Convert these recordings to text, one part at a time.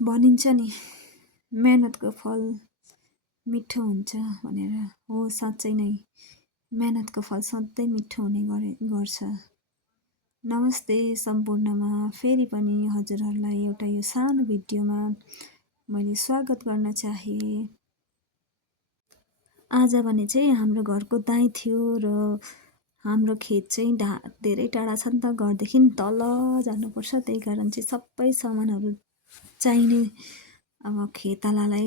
भनिन्छ नि मेहनतको फल मिठो हुन्छ भनेर। हो, साँच्चै नै मेहनतको फल सधैँ मिठो हुने गर्छ। नमस्ते सम्पूर्णमा फेरि पनि हजुरहरूलाई एउटा यो सानो भिडियोमा मैले स्वागत गर्न चाहेँ। आज भने चाहिँ हाम्रो घरको दाइँ थियो र हाम्रो खेत चाहिँ धेरै टाढा छ नि त, घरदेखि तल जानुपर्छ। त्यही कारण चाहिँ सबै सामानहरू चाहिने, अब खेतालालाई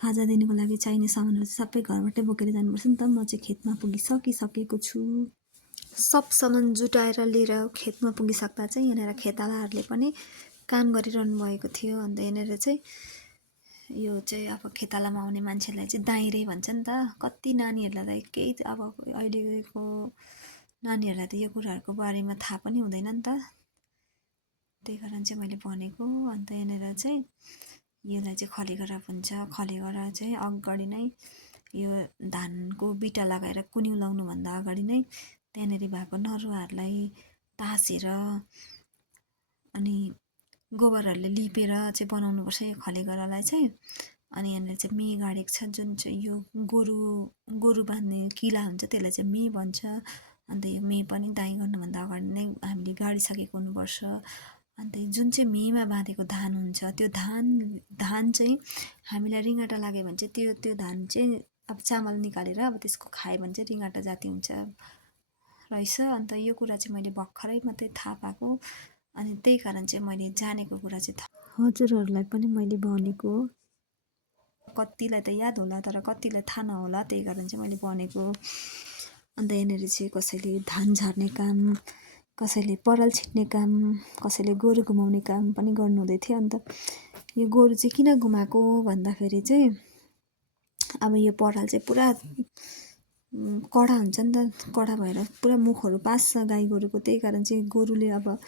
खाजा दिनुको लागि चाहिने सामानहरू चाहिँ सबै घरबाटै बोकेर जानुपर्छ नि त। म चाहिँ खेतमा पुगिसकेको छु। सब सामान जुटाएर लिएर खेतमा पुगिसक्दा चाहिँ यहाँनिर खेतालाहरूले पनि काम गरिरहनु भएको थियो। अन्त यहाँनिर चाहिँ यो चाहिँ अब खेतालामा आउने मान्छेलाई चाहिँ दाइरे भन्छ नि त। कति नानीहरूलाई त केही अब अहिलेको नानीहरूलाई त यो कुराहरूको बारेमा थाहा पनि हुँदैन नि त। त्यही कारण चाहिँ मैले भनेको। अन्त यहाँनिर चाहिँ यसलाई चाहिँ खलेगरा भन्छ। खलेगरा चाहिँ अगाडि नै यो धानको बिटा लगाएर कुन्यु लाउनुभन्दा अगाडि नै त्यहाँनिर भएको नरुवाहरूलाई तासेर अनि गोबरहरूले लिपेर चाहिँ बनाउनुपर्छ यो खलेगरालाई चाहिँ। अनि यहाँनिर चाहिँ मे गाडेको छ, जुन चाहिँ यो गोरु बाँध्ने किला हुन्छ त्यसलाई चाहिँ मे भन्छ। अन्त यो मे पनि दाइँ गर्नुभन्दा अगाडि नै हामीले गाडिसकेको हुनुपर्छ। अन्त जुन चाहिँ मेमा बाँधेको धान हुन्छ त्यो धान चाहिँ हामीलाई रिङ्गाटा लाग्यो भने चाहिँ त्यो धान चाहिँ अब चामल निकालेर अब त्यसको खायो भने चाहिँ रिङ्गाटा जाति हुन्छ रहेछ। अन्त यो कुरा चाहिँ मैले भर्खरै मात्रै थाहा पाएको। अनि त्यही कारण चाहिँ मैले जानेको कुरा चाहिँ हजुरहरूलाई पनि मैले भनेको। कतिलाई त याद होला तर कतिलाई थाहा नहोला, त्यही कारण चाहिँ मैले भनेको। अन्त यहाँनिर चाहिँ कसैले धान झार्ने काम, कसैले पराल छिट्ने काम, कसैले गोरु घुमाउने काम पनि गर्नुहुँदै थियो। अन्त यो गोरु चाहिँ किन घुमाएको भन्दाखेरि चाहिँ अब यो पराल चाहिँ पुरा कडा हुन्छ नि त, कडा भएर पुरा मुखहरू पास्छ गाई गोरुको। त्यही कारण चाहिँ गोरुले अब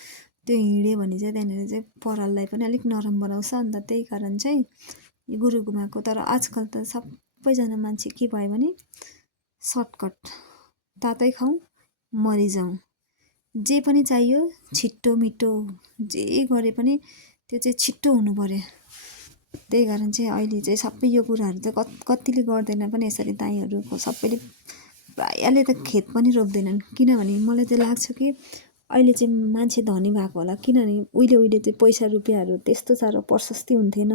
त्यो हिँड्यो भने चाहिँ त्यहाँनिर चाहिँ पराललाई पनि अलिक नरम बनाउँछ। अन्त त्यही कारण चाहिँ यो गोरु घुमाएको। तर आजकल त सबैजना मान्छे के भयो भने सर्टकट, तातै खाउँ मरिजाउँ, जे पनि चाहियो छिट्टो मिठो, जे गरे पनि त्यो चाहिँ छिट्टो हुनु पर्यो। त्यही कारण चाहिँ अहिले चाहिँ सबै यो कुराहरू त कतिले गर्दैन पनि यसरी। दाइँहरूको सबैले प्रायःले त खेत पनि रोप्दैनन्। किनभने मलाई चाहिँ लाग्छ कि अहिले चाहिँ मान्छे धनी भएको होला, किनभने उहिले चाहिँ पैसा रुपियाँहरू त्यस्तो साह्रो प्रशस्ति हुन्थेन।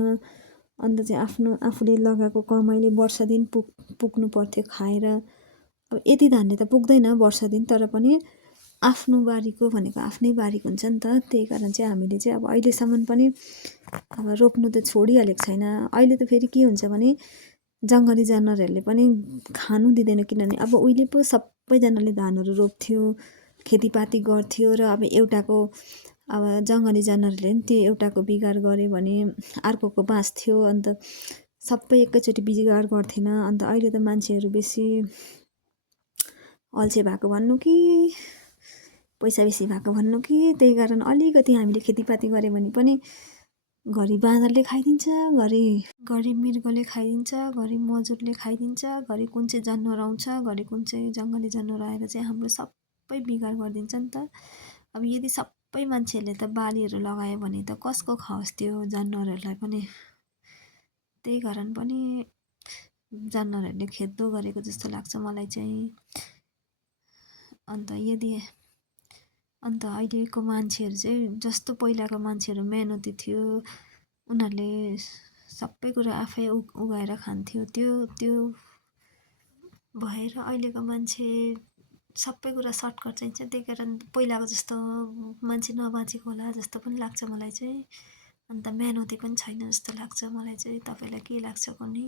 अन्त चाहिँ आफूले लगाएको कमाइले वर्ष दिन पुग्नु पर्थ्यो खाएर। अब यति धानले त पुग्दैन वर्ष दिन, तर पनि आफ्नो बारीको भनेको आफ्नै बारीको हुन्छ नि त। त्यही कारण चाहिँ हामीले चाहिँ अब अहिलेसम्म पनि अब रोप्नु त छोडिहालेको छैन। अहिले त फेरि के हुन्छ भने जङ्गली जनावरहरूले पनि खानु दिँदैन। किनभने अब उहिले पो सबैजनाले धानहरू रोप्थ्यो, खेतीपाती गर्थ्यो र अब एउटाको अब जङ्गली जनावरहरूले पनि त्यो एउटाको बिगार गऱ्यो भने अर्कोको बाँच्थ्यो। अन्त सबै एकैचोटि बिगार गर्थेन। अन्त अहिले त मान्छेहरू बेसी अल्छे भएको भन्नु कि पैसा बेसी भएको भन्नु कि, त्यही कारण अलिकति हामीले खेतीपाती गऱ्यो भने पनि घरि बाँदरले खाइदिन्छ, घरि मृगले खाइदिन्छ, घरि मजुरले खाइदिन्छ, घरि कुन चाहिँ जनावर आउँछ, घरि कुन चाहिँ जङ्गली जनावर आएर चाहिँ हाम्रो सबै बिगार गरिदिन्छ नि त। अब यदि सबै मान्छेहरूले त बालीहरू लगायो भने त कसको खाओस् त्यो जनावरहरूलाई पनि। त्यही कारण पनि जनावरहरूले खेद्दो गरेको जस्तो लाग्छ मलाई चाहिँ। अन्त अहिलेको मान्छेहरू चाहिँ जस्तो पहिलाको मान्छेहरू मेहनती थियो, उनीहरूले सबै कुरा आफै उगाएर खान्थ्यो। त्यो भएर अहिलेको मान्छे सबै कुरा सर्टकट चाहिन्छ। त्यही कारण पहिलाको जस्तो मान्छे नबाँचेको होला जस्तो पनि लाग्छ मलाई चाहिँ। अन्त मेहनती पनि छैन जस्तो लाग्छ मलाई चाहिँ। तपाईँलाई के लाग्छ कुन्नी?